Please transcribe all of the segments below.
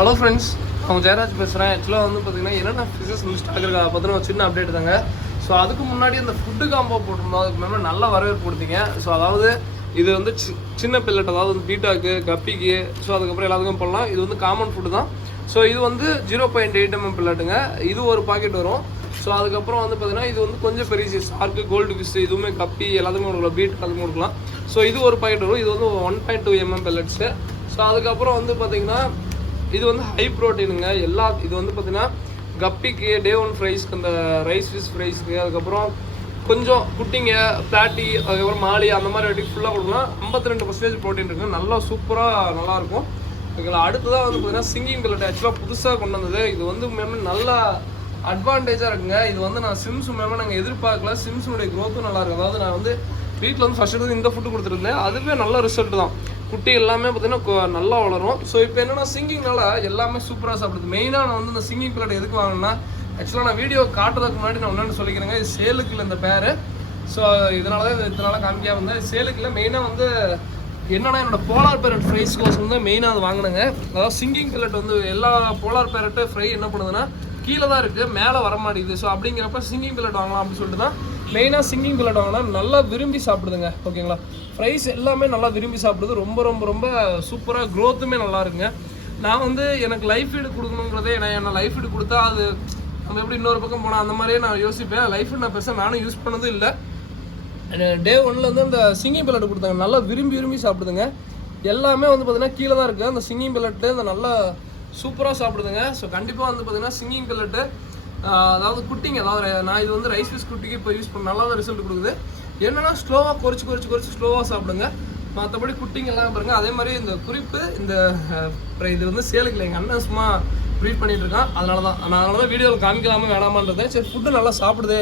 Hello friends, அவங்க ஜெயராஜ் பேசுகிறேன். ஆக்சுவலாக வந்து பார்த்தீங்கன்னா என்னென்ன ஃபிஷஸ் வந்து ஸ்டாக் இருக்கா பற்றின ஒரு சின்ன அப்டேட் தாங்க. ஸோ அதுக்கு முன்னாடி அந்த ஃபுட்டு காம்போ போட்டிருந்தோம், அதுக்கு மேலே நல்ல வரவேற்பு கொடுத்தீங்க. ஸோ அதாவது இது வந்து சின்ன பில்லட், அதாவது வந்து பீட்டாக்கு, கப்பிக்கு, ஸோ அதுக்கப்புறம் எல்லாத்துக்கும் போடலாம். இது வந்து காமன் ஃபுட்டு தான். ஸோ இது வந்து 0.8 mm பில்லட்டுங்க. இது ஒரு பாக்கெட் வரும். ஸோ அதுக்கப்புறம் வந்து பார்த்தீங்கன்னா இது வந்து கொஞ்சம் பெரிய சைஸ் ஷார்க்கு, கோல்டு ஃபிஷ், இதுவுமே கப்பி எல்லாத்துக்குமே கொடுக்கலாம், பீட் அதுக்கும் கொடுக்கலாம். ஸோ இது ஒரு பாக்கெட் வரும். இது வந்து 1.2 mm பில்லட்ஸு. ஸோ அதுக்கப்புறம் வந்து பார்த்தீங்கன்னா இது வந்து ஹை ப்ரோட்டீனுங்க. இது வந்து பார்த்தீங்கன்னா கப்பிக்கு, டே ஒன் ஃப்ரைஸ்க்கு, அந்த ரைஸ் ஃபிஷ் ஃப்ரைஸ்க்கு, அதுக்கப்புறம் கொஞ்சம் குட்டிங்க, பிளாட்டி, அதுக்கப்புறம் மாலி, அந்த மாதிரி வாட்டிக்கு ஃபுல்லாக கொடுக்கலாம். 52% ப்ரோட்டீன் இருக்குது. நல்லா சூப்பராக நல்லாயிருக்கும். ஓகேங்களா. அடுத்ததாக வந்து பார்த்தீங்கன்னா சிங்கிங் பில்லட் ஆக்சுவலாக புதுசாக கொண்டு வந்தது. இது வந்து மேம் நல்லா அட்வான்டேஜாக இருக்குங்க. இது வந்து நான் சிம்ஸ் மேம் நாங்கள் எதிர்பார்க்கல. சிம்ஸுடைய க்ரோத்தும் நல்லாயிருக்கும். அதாவது நான் வந்து வீட்டில் வந்து ஃபஸ்ட் எடுத்து இந்த ஃபுட்டு கொடுத்துருந்தேன். அதுவே நல்ல ரிசல்ட் தான். குட்டி எல்லாமே பார்த்தீங்கன்னா நல்லா வளரும். ஸோ இப்போ என்னென்னா சிங்கிங்னால எல்லாமே சூப்பராக சாப்பிடுது. மெயினாக நான் வந்து இந்த சிங்கிங் பில்லட் எதுக்கு வாங்கினா, ஆக்சுவலாக நான் வீடியோ காட்டுறதுக்கு முன்னாடி நான் ஒன்று சொல்லிக்கிறேங்க, இது சேலுக்கு இல்லை இந்த பேர். ஸோ இதனால தான் இதனால காமிக்காம இருந்தேன். சேலுக்கு இல்லை, மெயினாக வந்து என்னன்னா என்னோட போலார் பேரட் ஃப்ரைஸ் கோசம் தான் மெயினாக அது வாங்கினேங்க. அதாவது சிங்கிங் பில்லட் வந்து எல்லா போலார் பேரட்டு ஃப்ரை என்ன பண்ணுதுன்னா கீழே தான் இருக்குது, மேலே வர மாட்டேங்குது. ஸோ அப்படிங்கிறப்ப சிங்கிங் பில்லட் வாங்கலாம் அப்படின்னு சொல்லிட்டு தான் மெயினாக சிங்கிங் பில்லட் வாங்கினா நல்லா விரும்பி சாப்பிடுதுங்க. ஓகேங்களா. ஃப்ரைஸ் எல்லாமே நல்லா விரும்பி சாப்பிடுது. ரொம்ப ரொம்ப ரொம்ப சூப்பராக க்ரோத்துமே நல்லா இருக்குங்க. நான் வந்து எனக்கு லைஃப் ஃபீடு கொடுக்கணுங்கிறதே, என்ன லைஃப் ஃபீடு கொடுத்தா அது நம்ம எப்படி இன்னொரு பக்கம் போனால் அந்த மாதிரியே நான் யோசிப்பேன். லைஃப் ஃபீடு நான் பெருசாக நானும் யூஸ் பண்ணதும் இல்லை. டே ஒன்லேருந்து அந்த சிங்கிங் பில்லட் கொடுத்தாங்க, நல்லா விரும்பி சாப்பிடுதுங்க. எல்லாமே வந்து பார்த்தீங்கன்னா கீழே தான் இருக்குது. அந்த சிங்கிங் பில்லட்டு அந்த நல்லா சூப்பராக சாப்பிடுதுங்க. ஸோ கண்டிப்பாக வந்து பார்த்தீங்கன்னா சிங்கிங் பில்லட்டு, அதாவது குட்டிங்க, அதாவது நான் இது வந்து ரைஸ் ஃபிஷ் குட்டிக்கு இப்போ யூஸ் பண்ண நல்லா தான் ரிசல்ட் கொடுக்குது. என்னென்னா ஸ்லோவாக குறைச்சி ஸ்லோவாக சாப்பிடுங்க. மற்றபடி குட்டிங்க எல்லாம் பாருங்கள். அதே மாதிரி இந்த குறிப்பு இந்த இது வந்து சேலுக்கு எங்கள் அண்ணன் சும்மா ப்ரீட் பண்ணிகிட்டு இருக்கான். அதனால தான் வீடியோவில் காமிக்கலாமல் வேணாமான்றதே. சரி, ஃபுட்டு நல்லா சாப்பிடுது,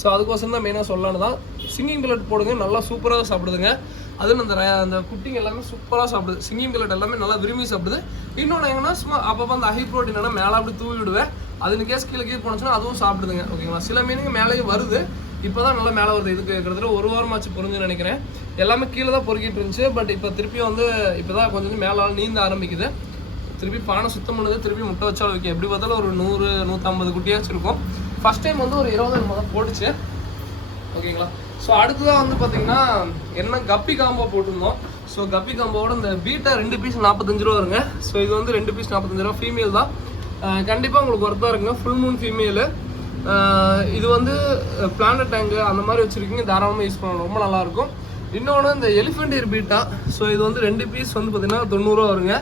ஸோ அதுக்கோசம் தான் மெயினாக சொல்லலான்னு தான் சிங்கிங் பில்லட் போடுங்க. நல்லா சூப்பராக சாப்பிடுதுங்க. அதுவும் அந்த குட்டிங்க எல்லாமே சூப்பராக சாப்பிடுது. சிங்கிங் பில்லட் எல்லாமே நல்லா விரும்பி சாப்பிடுது. இன்னொன்று எங்கன்னா சும்மா அப்பப்போ அந்த ஹை ப்ரோட்டீன் மேலே அப்படி தூவி விடுவேன். அது கேஸ் கீழே போனச்சுன்னா அதுவும் சாப்பிடுதுங்க. ஓகேங்களா. சில மீனுங்க மேலேயும் வருது, இப்போ தான் நல்லா மேலே வருது. இதுக்கு கிட்டத்தட்ட 1 வாரமாச்சு புரிஞ்சுன்னு நினைக்கிறேன். எல்லாமே கீழே தான் பொறுக்கிட்டு இருந்துச்சு. பட் இப்போ திருப்பியும் வந்து இப்போ தான் கொஞ்சம் மேலே நீந்த ஆரம்பிக்குது. திருப்பி பானை சுத்தம் பண்ணுது, திருப்பி முட்டை வச்சாலும் வைக்க எப்படி பார்த்தாலும் ஒரு 100-150 குட்டியாச்சும் இருக்கும். ஃபஸ்ட் டைம் வந்து ஒரு 20 தான் போட்டுச்சு. ஓகேங்களா. ஸோ அடுத்ததாக வந்து பார்த்தீங்கன்னா என்ன கப்பி காம்போ போட்டிருந்தோம். ஸோ கப்பி காம்போவோட இந்த பீட்டா 2 பீஸ் 45 ரூபா வருங்க. ஸோ இது வந்து 2 பீஸ் 45 ரூபா. ஃபீமேல் தான். கண்டிப்பாக உங்களுக்கு ஒர்த்தாக இருக்குங்க. Full Moon female. இது வந்து பிளானட் டேங்கு அந்த மாதிரி வச்சுருக்கீங்க, தாராளமாக யூஸ் பண்ணலாம், ரொம்ப நல்லாயிருக்கும். இன்னொன்று இந்த எலிஃபென்ட் இயர் பீட்டா. ஸோ இது வந்து 2 பீஸ் வந்து பார்த்திங்கன்னா 90 ரூபா வருங்க.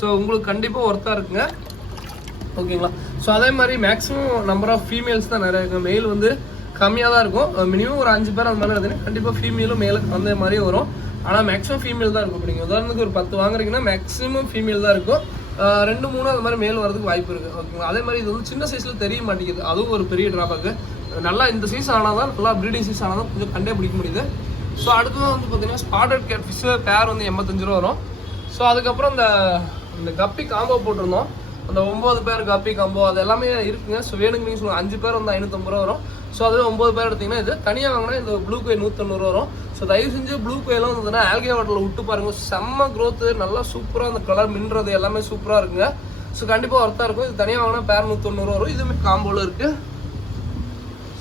ஸோ உங்களுக்கு கண்டிப்பாக ஒர்த்தாக இருக்குங்க. ஓகேங்களா. ஸோ அதே மாதிரி மேக்ஸிமம் நம்பர் ஆஃப் ஃபீமேல்ஸ் தான் நிறைய இருக்குது. மெயில் வந்து கம்மியாக தான் இருக்கும். மினிமம் ஒரு 5 பேர் அந்த மாதிரி எடுத்தீங்கன்னா கண்டிப்பாக ஃபீமேலும் மேலுக்கு அந்த மாதிரி வரும். ஆனால் மேக்ஸிமம் ஃபீமேல் தான் இருக்கும். இப்போ நீங்கள் உதாரணத்துக்கு ஒரு 10 வாங்குறீங்கன்னா மேக்ஸிமம் ஃபீமேல் தான் இருக்கும். 2-3 அது மாதிரி மேல் வரதுக்கு வாய்ப்பு இருக்குது. ஓகேங்களா. அதே மாதிரி இது வந்து சின்ன சைஸில் தெரிய மாட்டேங்குது, அதுவும் ஒரு பெரிய ட்ராபேக்கு. நல்லா இந்த சைஸ் ஆனால் தான், நல்லா ப்ரீடிங் சைஸ் ஆனால் தான் கொஞ்சம் கண்டே பிடிக்க முடியுது. ஸோ அடுத்ததான் வந்து பார்த்தீங்கன்னா ஸ்பாட்டட் கேட் ஃபிஷ் பேர் வந்து 85 ரூபா வரும். ஸோ அதுக்கப்புறம் இந்த கப்பி காம்போ போட்டிருந்தோம், அந்த 9 பேர் கப்பி காம்போ, அது எல்லாமே இருக்குங்க. ஸோ வேணுங்க நீங்கள் சொல்லுங்கள். 5 பேர் வந்து 550 ரூபா வரும். ஸோ அதுவே 9 பேர் எடுத்திங்கன்னா இது தனியாக வாங்கினா இந்த ப்ளூ கோய் 190 ரூபா வரும். ஸோ தயவு செஞ்சு ப்ளூ கோயெல்லாம் வந்துன்னா ஆல்கே வாட்டரில் விட்டு பாருங்கள். செம்ம க்ரோத்து, நல்லா சூப்பராக அந்த கலர் மின்றது எல்லாமே சூப்பராக இருக்குங்க. ஸோ கண்டிப்பாக ஒர்த்தாக இருக்கும். இது தனியாக வாங்கினா பேர் 190 ரூபா வரும். இதுவுமே காம்போவில் இருக்குது.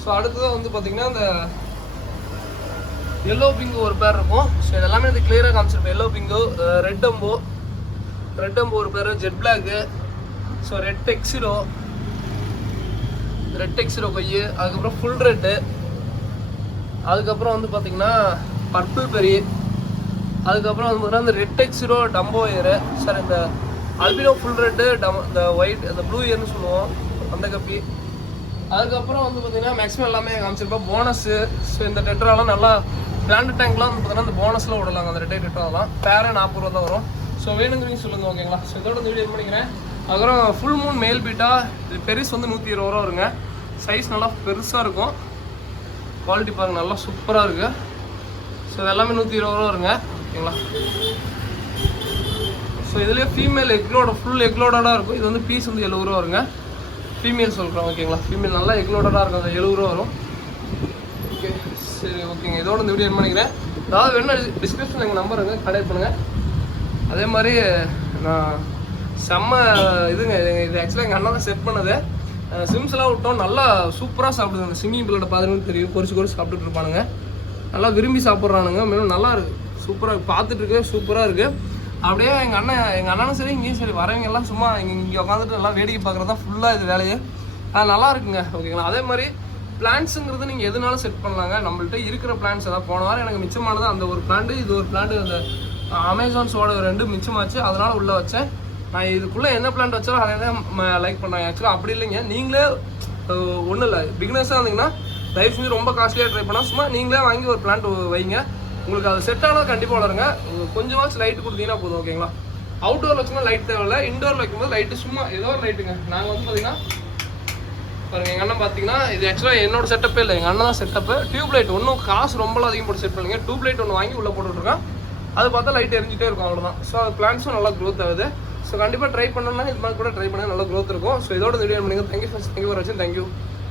ஸோ அடுத்ததாக வந்து பார்த்திங்கன்னா இந்த எல்லோ பிங்கு ஒரு பேர் இருக்கும். ஸோ இதெல்லாமே இது கிளியராக காமிச்சிருப்பேன். எல்லோ பிங்கு, ரெட் அம்போ ஒரு பேர், jet black, so red tuxedo கொய்யு, அதுக்கப்புறம் ஃபுல் ரெட்டு, அதுக்கப்புறம் வந்து பார்த்திங்கன்னா பர்பிள் பெரி, அதுக்கப்புறம் வந்து பார்த்தீங்கன்னா இந்த ரெட் டெக்ஸிடோ டம்போ இயரு, சார் இந்த அல்பினோ ஃபுல் ரெட்டு, இந்த ஒயிட் அந்த ப்ளூ இயர்னு சொல்லுவோம் அந்த கப்பி. அதுக்கப்புறம் வந்து பார்த்திங்கன்னா மேக்ஸிமம் எல்லாமே காமிச்சிருப்பேன். போனஸு, ஸோ இந்த டெட்ராலாம் நல்லா பிளான்ட் டேங்க்லாம் வந்து பார்த்தீங்கன்னா இந்த போனஸில் விடலாங்க. அந்த ரெட்டை டெட்ராலாம் பேரே 40 ரூபா தான் வரும். ஸோ வேணுங்கிறீங்க சொல்லுங்கள். ஓகேங்களா. ஸோ இதோட இந்த வீடியோ பண்ணிக்கிறேன். அதுக்கப்புறம் ஃபுல் மூன் மேல் பீட்டா, இது பெருசு வந்து 120 ரூபா வருங்க. சைஸ் நல்லா பெருசாக இருக்கும். குவாலிட்டி பாருங்கள், நல்லா சூப்பராக இருக்குது. ஸோ இது எல்லாமே 120 ரூபா வருங்க. ஓகேங்களா. ஸோ இதுலேயே ஃபீமேல் எக்லோட ஃபுல் எக்லோடாக இருக்கும். இது வந்து பீஸ் வந்து 70 ரூபா வருங்க. ஃபீமேல் சொல்கிறோம். ஓகேங்களா. ஃபீமேல் நல்லா எக்லோடாக இருக்கும். அது 70 ரூபா வரும். ஓகே, சரி, ஓகேங்க. இதோட இந்த வீடியோ பண்ணிக்கிறேன். அதாவது வேணும் டிஸ்கிரிப்ஷனில் எங்கள் நம்பர் இருக்குது, கான்டாக்ட் பண்ணுங்கள். அதே மாதிரி நான் செம்ம இதுங்க. இது ஆக்சுவலாக எங்கள் அண்ணன் தான் செட் பண்ணது. சிம்ஸ்லாம் விட்டோம், நல்லா சூப்பராக சாப்பிடுது. அந்த சிங்கிங் பிள்ளோட பார்த்துன்னு தெரியும், பொறிச்சு சாப்பிட்டுட்டு இருப்பானுங்க. நல்லா விரும்பி சாப்பிட்றானுங்க. மேலும் நல்லா இருக்குது, சூப்பராக பார்த்துட்டு இருக்கு, சூப்பராக இருக்குது. அப்படியே எங்கள் அண்ணனும் சரி இங்கேயும் சரி வரவங்க எல்லாம் சும்மா இங்கே உட்காந்துட்டு நல்லா வேடிக்கை பார்க்குறது தான் ஃபுல்லாக இது வேலையே. நல்லா இருக்குங்க. ஓகேங்களா. அதே மாதிரி பிளான்ஸுங்கிறது நீங்கள் எதுனாலும் செட் பண்ணலாங்க. நம்மள்ட்ட இருக்கிற பிளான்ஸ் ஏதாவது போன வாரம் எனக்கு மிச்சமானது அந்த ஒரு பிளான்ட்டு, இது ஒரு பிளான்ட்டு அந்த அமேசான்ஸோட 2 மிச்சமாச்சு, அதனால் உள்ளே வச்சேன். நான் இதுக்குள்ளே என்ன பிளான்ட் வச்சாலும் அதை தான் லைக் பண்ணுறேன். ஆக்சுவலாக அப்படி இல்லைங்க, நீங்களே ஒன்றும் இல்லை பிகினர்ஸாக இருந்தீங்கன்னா தயவு செஞ்சு ரொம்ப காஸ்ட்லியாக ட்ரை பண்ணால் சும்மா நீங்களே வாங்கி ஒரு பிளான்ட் வைங்க. உங்களுக்கு அது செட் ஆனால் கண்டிப்பாக வளருங்க. கொஞ்சமாச்சும் லைட் கொடுத்தீங்கன்னா போதும். ஓகேங்களா. அவுட்டோரில் வச்சுக்கோங்க லைட் தேவையில்லை, இன்டோரில் வைக்கும்போது லைட்டு சும்மா ஏதோ ஒரு லைட்டுங்க. நாங்கள் வந்து பார்த்தீங்கன்னா பாருங்கள், எங்கள் அண்ணன் பார்த்தீங்கன்னா இது ஆக்சுவலாக என்னோட செட்டப்பே இல்லை, எங்கள் அண்ணன் தான் செட்டப்பு. டியூப் லைட் ஒன்றும் காசு ரொம்பலாம் அதிகம் போட்டு செட் பண்ணுங்க. டியூப் லைட் ஒன்று வாங்கி உள்ளே போட்டுட்ருக்கேன், அது பார்த்தா லைட் எரிஞ்சிட்டே இருக்கும், அவ்வளோதான். ஸோ பிளான்ஸும் நல்லா க்ரோத் ஆகுது. ஸோ கண்டிப்பாக ட்ரை பண்ணணும்னா இது மாதிரி கூட ட்ரை பண்ணால் நல்லா க்ரோத் இருக்கும். ஸோ இதோட வீடியோ பண்ணுங்கள். தேங்க்யூ ஃபார் வாட்சிங். தேங்க்யூ.